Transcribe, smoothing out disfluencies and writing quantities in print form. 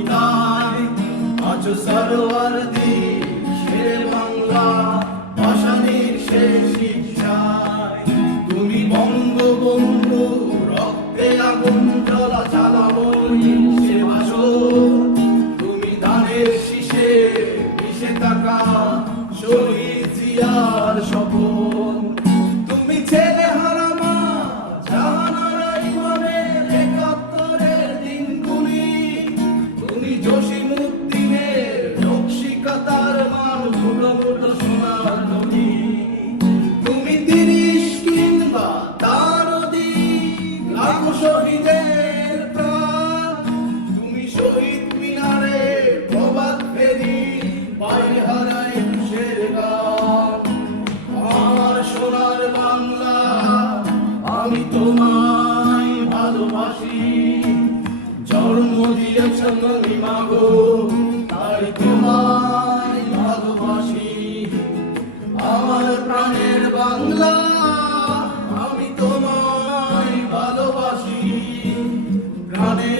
কবিতায় আছো সরওয়ার্দী শেরে বাংলা ভাষানীর শেষ শিক্ষায়। তুমি বঙ্গবন্ধু রক্তে আগুন জ্বলা জ্বালানো সে ভাষণ। তুমি ধানের শীষে মিশে থাকা শহীদ জিয়ার স্বপন। তুমি ছেলে হারা মা জাহানারা ইমামের একাত্তরের দিনগুলি। তুমি জসিমউদ্দিনের নকশিকাতার মান মুঠো মুঠো সোনার নদী। তুমি ৩০ কিংবা তার অধিক লাখো শহীদের প্রাণ। তুমি শহীদ মিনারে প্রভাত ফেরি পায়ে হারায় খুশের গান। আমার সোনার বাংলা আমি তোমায় ভালোবাসি। জন্ম দিয়েছ তুমি মাগো তাই তোমায় ভালোবাসি। আমার প্রাণের বাংলা আমি তোমায় ভালোবাসি। প্রাণের